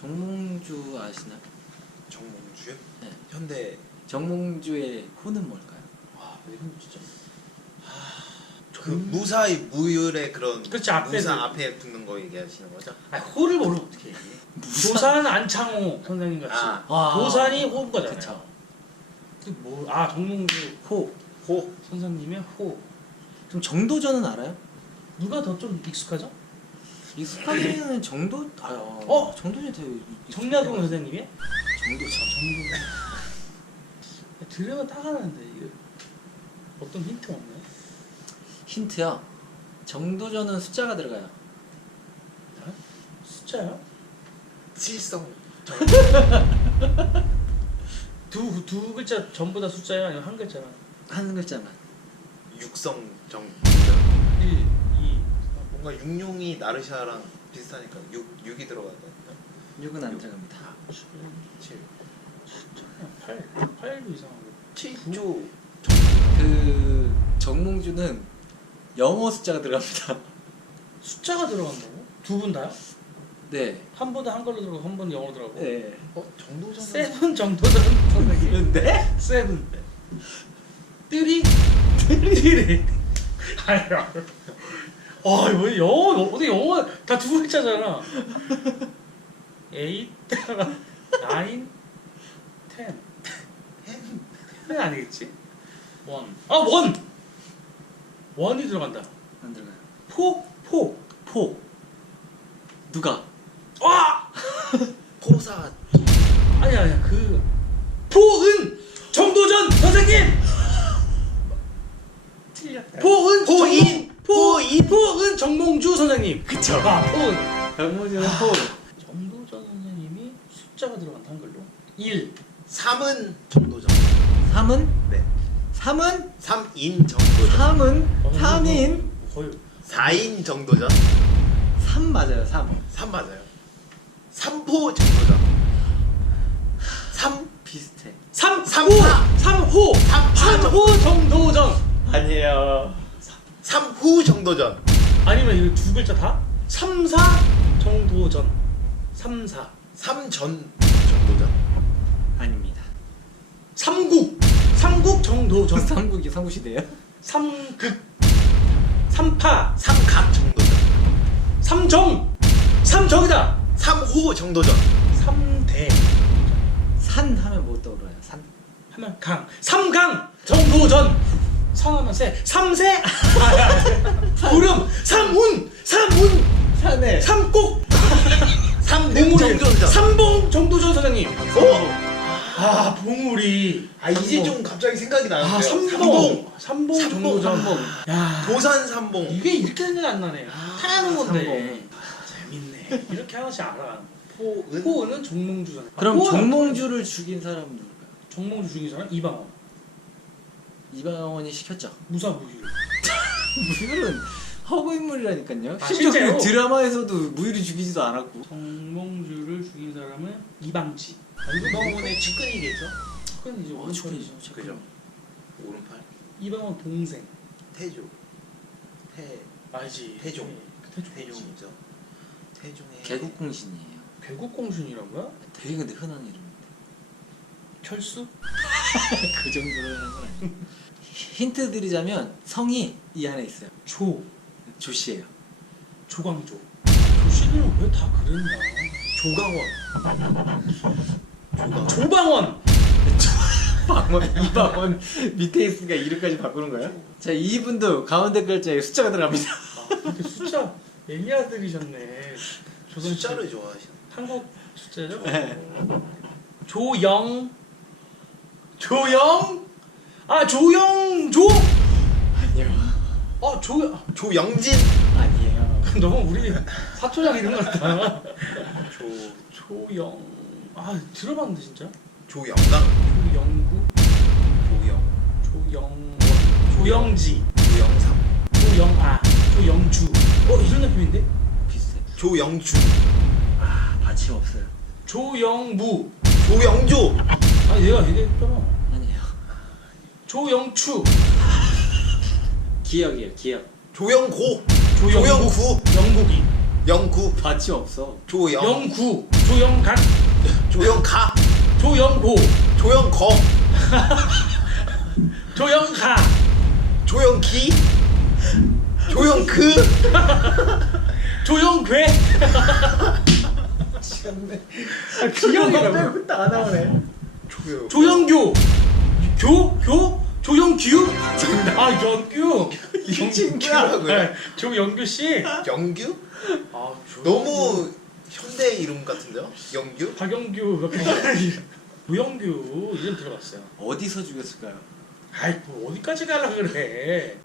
정몽주 아시나요? 정몽주요? 네. 현대 정몽주의 호는 뭘까요? 와 이건 진짜 그 무사히 무율의 그런 그치, 앞에 무사 그- 앞에 붙는 거 얘기하시는 거죠? 아 호를 모르면 어떻게 얘기해 도산 안창호 선생님 같이 아. 와. 도산이 호거잖아요 그쵸. 뭐아 정몽주 호. 호 선생님의 호 그럼 정도전은 알아요? 누가 더 좀 익숙하죠? 익숙하게는 정도 아, 어? 정도전 되게 익숙해요. 정약용 선생님의 정도전. 정도전 들으면 딱 하는데 이거 어떤 힌트 없나요? 힌트요. 정도전은 숫자가 들어가요. 숫자요? 칠성 두, 두 글자 전부 다 숫자예요? 아니면 한 글자만? 한 글자만. 육성 정 1, 2, 뭔가 육룡이 나르샤랑 비슷하니까 육 육이 들어간다니까 6은 안 들어갑니다. 7, 칠 8, 8도 이상하고 칠조 그 정몽주는 영어 숫자가 들어갑니다. 숫자가 들어간다고? 두 분 다요? 네. 한 분은 한글로 들어가고 한 분은 영어로 들어가고 네. 어 정도전 세븐 정도전 선생님 네? 세븐 뜨리 뜨리 아니야 아 이거 영어 어디 영어 다 두 글자잖아. 에잇 나인 텐. 텐은 아니겠지? 원 아 원! 원이 들어간다. 안 들어가요. 포 포 포. 누가? 아! 포사 아니 아니야. 그 포은 정도전 선생님 틀렸다 포은 포인! 정- 포인 포은 정몽주 선생님 그쵸. 아 포은 정몽주는 포. 정도전 선생님이 숫자가 들어간다 한글로 1 삼은 정도전 3은? 네 3은? 삼인 정도전 3은? 3인? 거의 4인 정도전 3 맞아요. 3. 3 맞아요 삼포 정도전 삼 비슷해. 3 삼파. 3호 삼파 3호 정도전 아니에요. 삼후 정도전 아니면 이거 두 글자 다? 3, 4 정도전. 3, 4 삼전 정도전? 아닙니다. 삼국. 삼국 정도전. 삼국이 삼국시대예요? 삼극. 삼파. 삼각 정도전. 삼정. 삼정이다. 삼호 정도전. 삼대. 산 하면 뭐 떠올라요? 산. 하면 강. 삼강 정도전 삼하면 세. 삼세? 구름. 삼운. 삼운. 산에. 삼꼭. 삼등 정도전 삼봉. 정도전 선생님. 아 봉우리. 아 이제 좀 갑자기 생각이 나는데요. 아 삼봉. 삼봉. 삼봉, 정도전 삼봉. 야. 도산 삼봉. 이게 이렇게 생각이 안 나네. 다 하는 건데. 삼봉. 재밌네. 이렇게 하나씩 알아 포은? 포은 정몽주 선 그럼 정몽주를 죽인 사람은 누굴까요? 정몽주 중인 사람? 이방원 이방원이 시켰죠. 무사무휴 무율은 허구 인물이라니까요. 아, 심지어 실제로? 그 드라마에서도 무율이 죽이지도 않았고. 정몽주를 죽인 사람은 이방지 아, 이방원의 측근이겠죠? 이제 어, 축구이죠. 그죠 오른팔 이방원 동생 태조 태 알지 태종. 네, 태종 태종이죠 태종의 개국공신이에요. 개국공신이라고요? 되게 근데 흔한 이름인데. 철수? 그 정도로. 힌트 드리자면 성이 이 안에 있어요. 조 조씨예요. 조광조 조씨는 왜 다 그랬냐 조강원 조강 조방원 방원 이방원 밑에 있으니까 이름까지 바꾸는 거야? 자 이분도 가운데 글자에 숫자가 들어갑니다. 아 이렇게 숫자 매니아들이셨네 조선 숫자 숫자를 좋아하시는 한국 숫자죠? 네. 조영 조영? 아 조영조. 아니요. 아 조... 조영진. 아니에요. 너무 우리 사촌장 이름 같다 조. 조영. 아 들어봤는데 진짜? 조영강 조영구? 조영. 조영. 조영지. 조영삼. 조영아 조영주. 어 이런 느낌인데? 비슷해. 조영주. 아 받침 없어요. 조영무. 조영조 아 얘가 얘기했잖아. 아니에요. 조영추. 기억이에요. 기억. 조영고 조영구. 영국이. 영구. 밭이 없어. 조영. 영구. 조영간 조영가. 조영고 조영거. 조영가 조영기. 조영그 조영괴. 미치겠네. 기억이라고. 빼고 다 나오네. 조영 조영교 교교? 조영규? 아 영규. 이 친구야. 네, 조영규 씨. 영규? 아, 조- 너무 현대 이름 같은데요? 영규? 박영규. 우영규. 이름 들어봤어요. 어디서 죽였을까요? 아이 뭐 어디까지 가려 그래